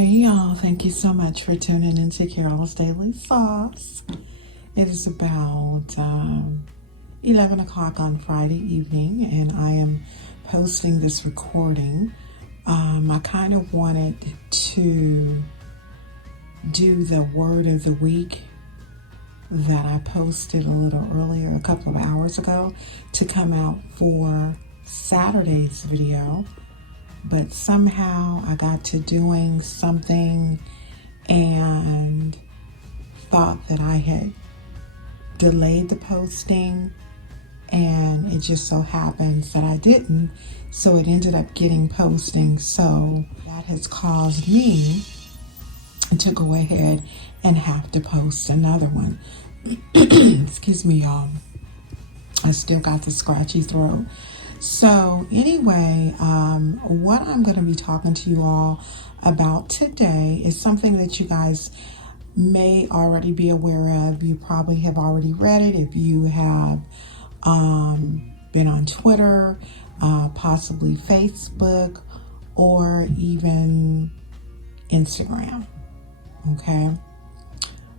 Hey y'all, thank you so much for tuning into Carol's Daily Sauce. It is about 11 o'clock on Friday evening, and I am posting this recording. I kind of wanted to do the word of the week that I posted a little earlier, a couple of hours ago, to come out for Saturday's video. But somehow I got to doing something and thought that I had delayed the posting, and it just so happens that I didn't. So it ended up getting posting. So that has caused me to go ahead and have to post another one. Excuse me, y'all. I still got the scratchy throat. So anyway, what I'm going to be talking to you all about today is something that you guys may already be aware of. You probably have already read it if you have been on Twitter, possibly Facebook, or even Instagram. Okay.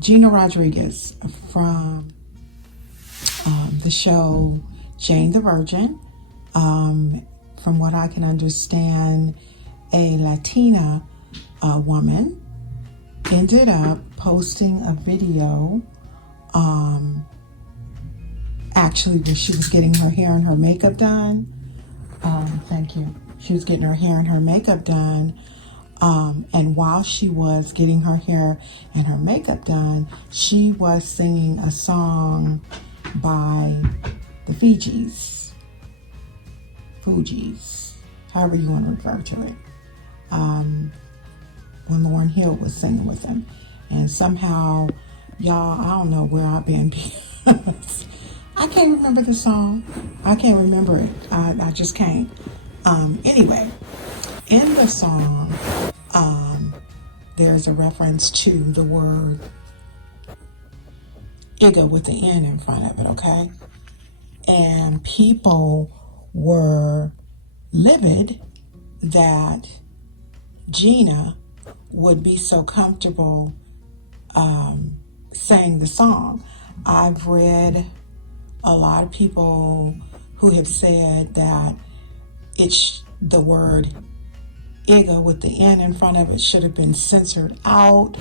Gina Rodriguez from the show Jane the Virgin. From what I can understand, a Latina woman ended up posting a video, actually where she was getting her hair and her makeup done. Thank you. She was getting her hair and her makeup done. And while she was getting her hair and her makeup done, she was singing a song by the Fugees, however you want to refer to it, when Lauryn Hill was singing with them. And somehow, y'all, I don't know where I've been because I can't remember the song. I can't remember it. I just can't. Anyway, in the song, there's a reference to the word "igga" with the N in front of it, okay? And people were livid that Gina would be so comfortable saying the song. I've read a lot of people who have said that the word "igga" with the N in front of it should have been censored out.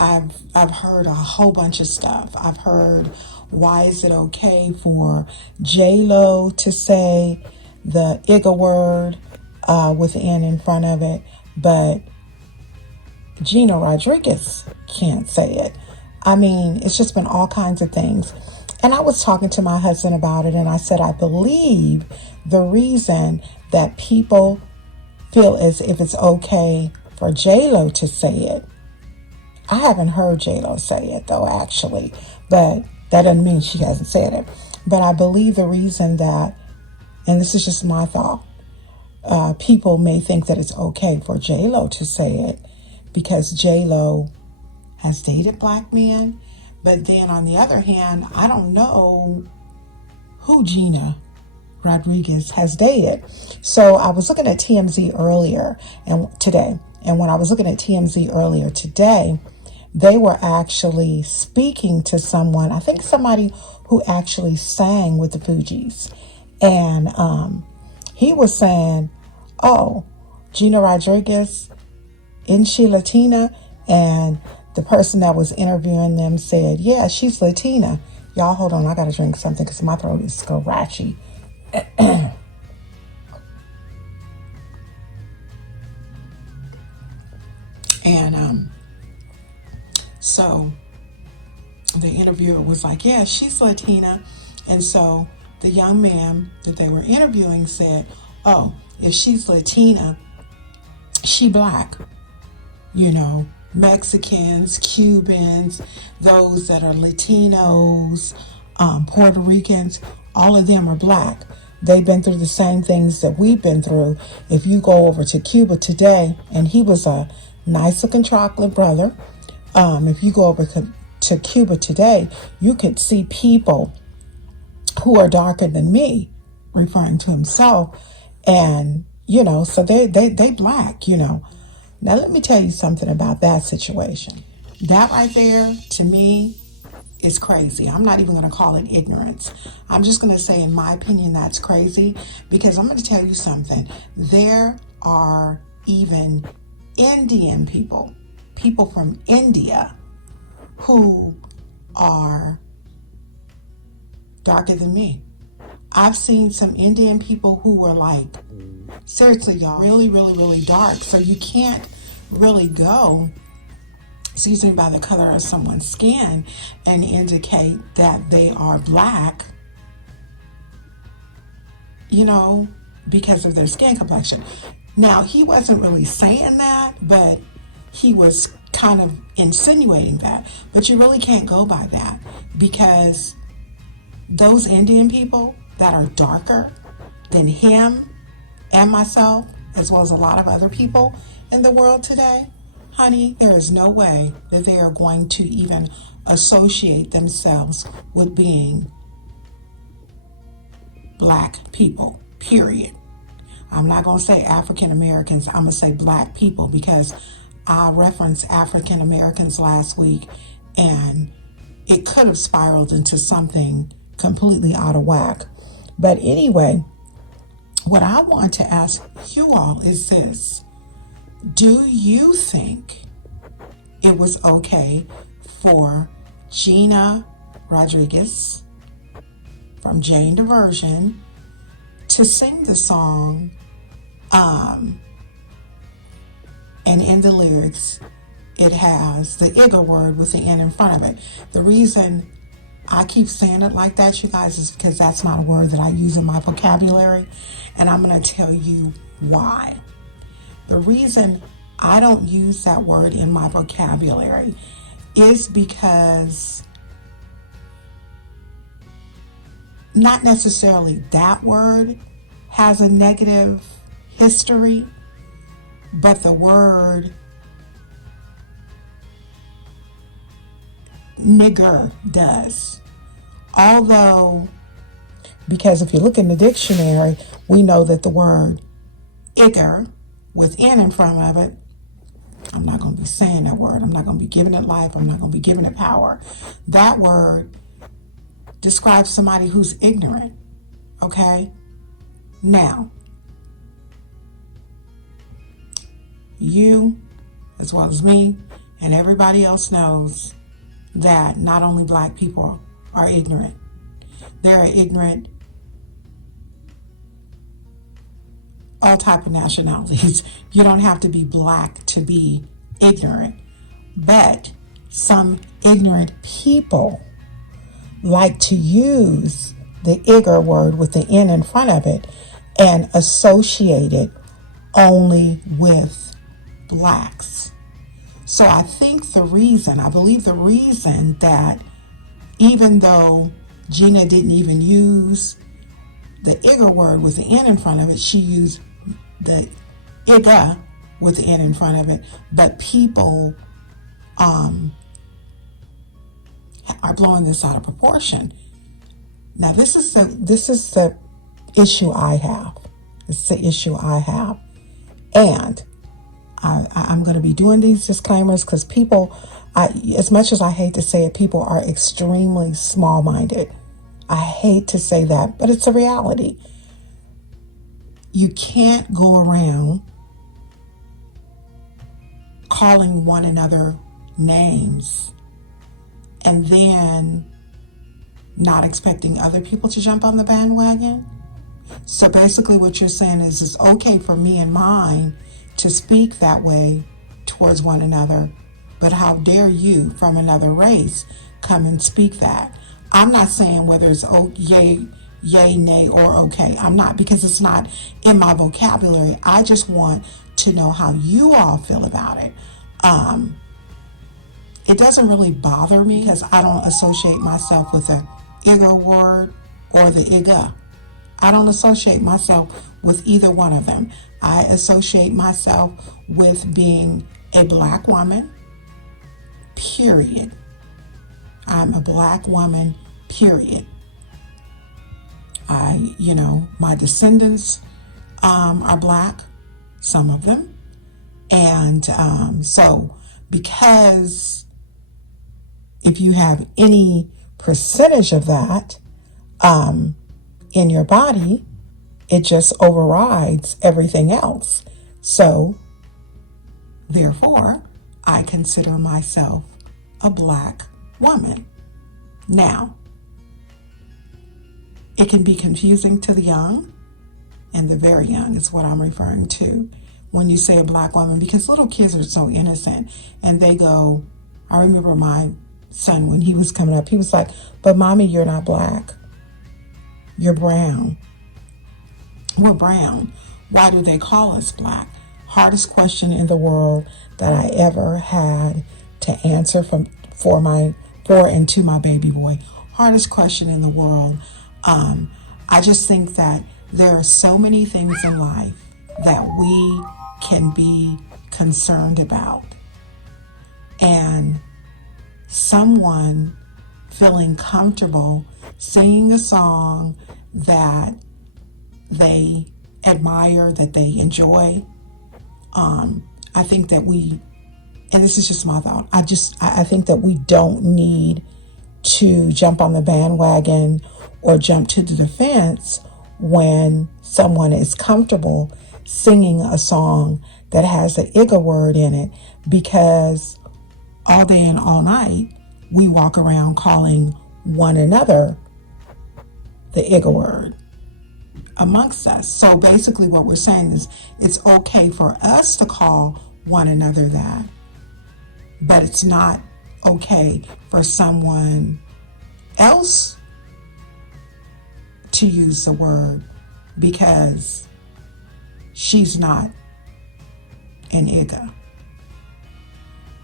I've heard a whole bunch of stuff. I've heard, why is it okay for J-Lo to say the "igga" word with the N in front of it, but Gina Rodriguez can't say it? I mean, it's just been all kinds of things. And I was talking to my husband about it, and I said, I believe the reason that people feel as if it's okay for J-Lo to say it. I haven't heard J-Lo say it, though, actually, but that doesn't mean she hasn't said it. But I believe the reason that, and this is just my thought, people may think that it's okay for J-Lo to say it because J-Lo has dated black men. But then on the other hand, I don't know who Gina Rodriguez has dated. So I was looking at TMZ earlier today. And when I was looking at TMZ earlier today, they were actually speaking to someone, I think somebody who actually sang with the Fugees. And he was saying, oh, Gina Rodriguez, isn't she Latina? And the person that was interviewing them said, yeah, she's Latina. Y'all, hold on, I got to drink something because my throat is scratchy. And so the interviewer was like, yeah, she's Latina. And so the young man that they were interviewing said, oh, if she's Latina, she black. You know, Mexicans, Cubans, those that are Latinos, Puerto Ricans, all of them are black. They've been through the same things that we've been through. If you go over to Cuba today, and he was a nice looking chocolate brother, if you go over to Cuba today, you could see people who are darker than me, referring to himself, and So they black, Now let me tell you something about that situation. That right there, to me, is crazy. I'm not even going to call it ignorance. I'm just going to say, in my opinion, that's crazy, because I'm going to tell you something. There are even Indian people from India, who are darker than me. I've seen some Indian people who were like, seriously, y'all, really, really, really dark. So you can't really go, excuse me, by the color of someone's skin and indicate that they are black, because of their skin complexion. Now, he wasn't really saying that, but he was kind of insinuating that. But you really can't go by that, because those Indian people that are darker than him and myself, as well as a lot of other people in the world today, honey, there is no way that they are going to even associate themselves with being black people, period. I'm not going to say African Americans, I'm going to say black people, because I referenced African Americans last week, and it could have spiraled into something completely out of whack. But anyway, what I want to ask you all is this. Do you think it was okay for Gina Rodriguez from Jane Diversion to sing the song, and in the lyrics, it has the igger word with the N in front of it? The reason I keep saying it like that, you guys, is because that's not a word that I use in my vocabulary, and I'm going to tell you why. The reason I don't use that word in my vocabulary is because not necessarily that word has a negative history, but the word nigger does. Although, because if you look in the dictionary, we know that the word igger with N in front of it, I'm not going to be saying that word. I'm not going to be giving it life. I'm not going to be giving it power. That word describes somebody who's ignorant. Okay? Now, you, as well as me, and everybody else knows that not only black people are ignorant. There are ignorant all type of nationalities. You don't have to be black to be ignorant. But some ignorant people like to use the igger word with the N in front of it and associate it only with blacks. So I believe the reason that, even though Gina didn't even use the igger word with the N in front of it, she used the igga with the N in front of it, but people are blowing this out of proportion. Now, this is the issue I have. It's the issue I have. And I'm going to be doing these disclaimers because people, as much as I hate to say it, people are extremely small-minded. I hate to say that, but it's a reality. You can't go around calling one another names and then not expecting other people to jump on the bandwagon. So basically what you're saying is it's okay for me and mine to speak that way towards one another, but how dare you from another race come and speak that? I'm not saying whether it's yay, nay, or okay. I'm not, because it's not in my vocabulary. I just want to know how you all feel about it. It doesn't really bother me because I don't associate myself with the igger word or the igga. I don't associate myself with either one of them. I associate myself with being a black woman, period. I'm a black woman, period. My descendants are black. some of them. And so because if you have any percentage of that in your body, it just overrides everything else. So therefore, I consider myself a black woman. Now, it can be confusing to the young, and the very young is what I'm referring to when you say a black woman, because little kids are so innocent and they go, I remember my son when he was coming up, he was like, but mommy, you're not black. You're brown. We're brown. Why do they call us black? Hardest question in the world that I ever had to answer for and to my baby boy. Hardest question in the world. I just think that there are so many things in life that we can be concerned about. And someone feeling comfortable singing a song that they admire, that they enjoy, I think that and this is just my thought, I think that we don't need to jump on the bandwagon or jump to the defense when someone is comfortable singing a song that has the IGA word in it, because all day and all night we walk around calling one another the IGA word amongst us. So basically what we're saying is it's okay for us to call one another that, but it's not okay for someone else to use the word because she's not an IGA.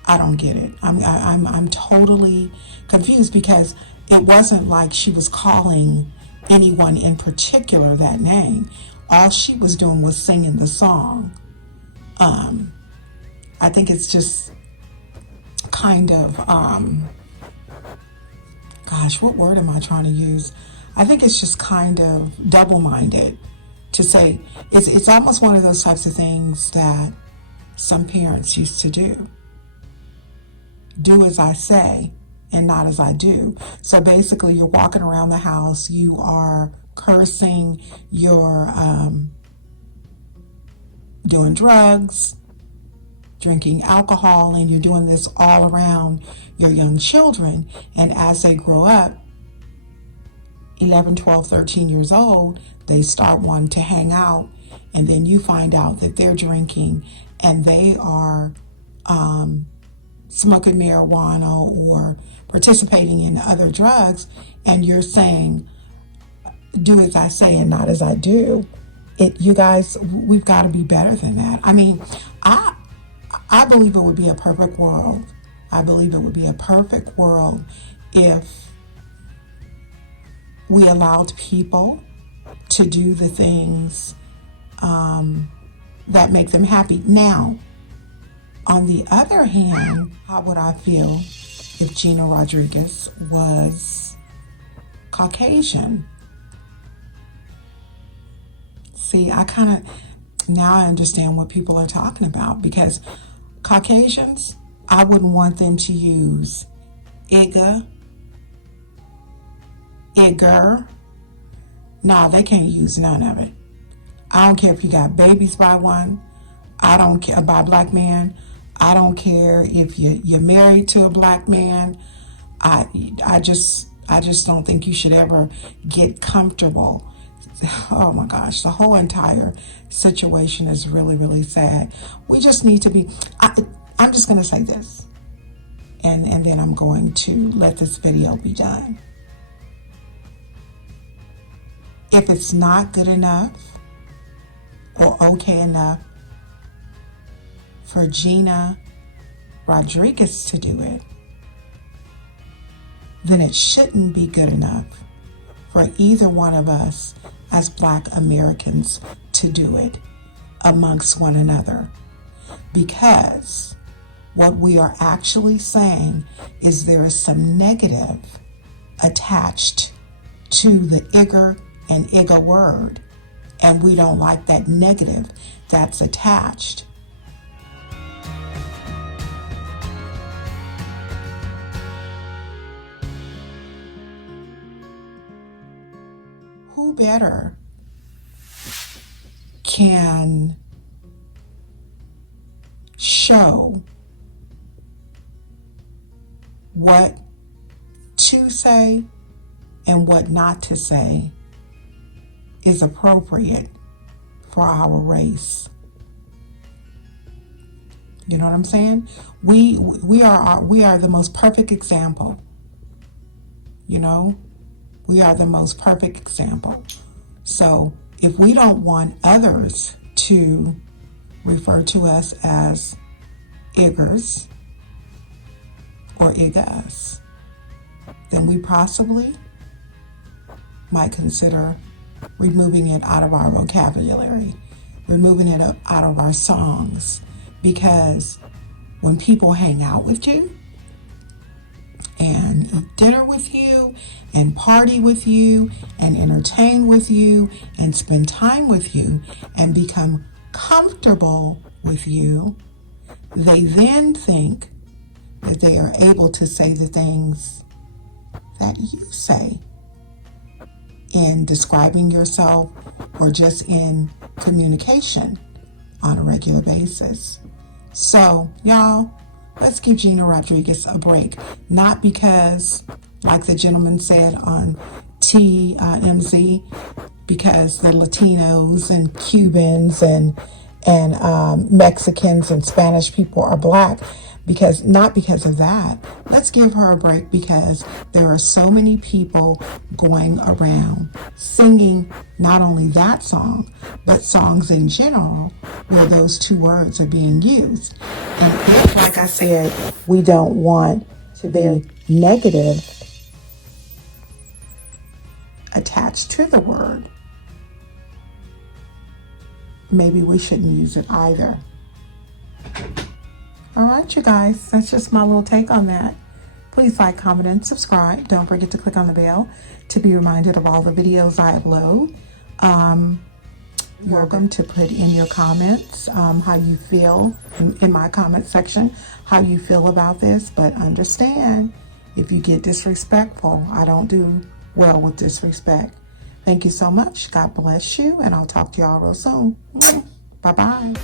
I don't get it. I'm totally confused, because it wasn't like she was calling anyone in particular that name. All she was doing was singing the song. I think it's just kind of, gosh, what word am I trying to use? I think it's just kind of double-minded to say, it's almost one of those types of things that some parents used to do. Do as I say and not as I do. So basically you're walking around the house, you are cursing, you're doing drugs, drinking alcohol, and you're doing this all around your young children. And as they grow up, 11, 12, 13 years old, they start wanting to hang out, and then you find out that they're drinking and they are smoking marijuana or participating in other drugs, and you're saying, do as I say and not as I do. You guys, we've got to be better than that. I mean, I believe it would be a perfect world. I believe it would be a perfect world if we allowed people to do the things that make them happy. Now, on the other hand, how would I feel if Gina Rodriguez was Caucasian? See, now I understand what people are talking about, because Caucasians, I wouldn't want them to use IGA, IGER. No, they can't use none of it. I don't care if you got babies by one. I don't care by a black man. I don't care if you're married to a black man. I just don't think you should ever get comfortable. Oh my gosh, the whole entire situation is really, really sad. We just need to be, I'm just going to say this, and then I'm going to let this video be done. If it's not good enough or okay enough for Gina Rodriguez to do it, then it shouldn't be good enough for either one of us as Black Americans to do it amongst one another. Because what we are actually saying is there is some negative attached to the IGER and IGA word. and we don't like that negative that's attached. Who better can show what to say and what not to say is appropriate for our race? You know what I'm saying? We are the most perfect example. You know, we are the most perfect example. So if we don't want others to refer to us as iggers or iggas, then we possibly might consider removing it out of our vocabulary, removing it out of our songs. Because when people hang out with you and eat dinner with you and party with you and entertain with you and spend time with you and become comfortable with you, they then think that they are able to say the things that you say in describing yourself or just in communication on a regular basis. So, y'all, let's give Gina Rodriguez a break. Not because, like the gentleman said on TMZ, because the Latinos and Cubans and Mexicans and Spanish people are black, not because of that. Let's give her a break because there are so many people going around singing not only that song, but songs in general where those two words are being used. And if, like I said, we don't want to be negative attached to the word, maybe we shouldn't use it either. All right, you guys, that's just my little take on that. Please like, comment, and subscribe. Don't forget to click on the bell to be reminded of all the videos I upload. Welcome to put in your comments how you feel in my comment section, how you feel about this. But understand, if you get disrespectful, I don't do well with disrespect. Thank you so much. God bless you, and I'll talk to y'all real soon. Bye-bye.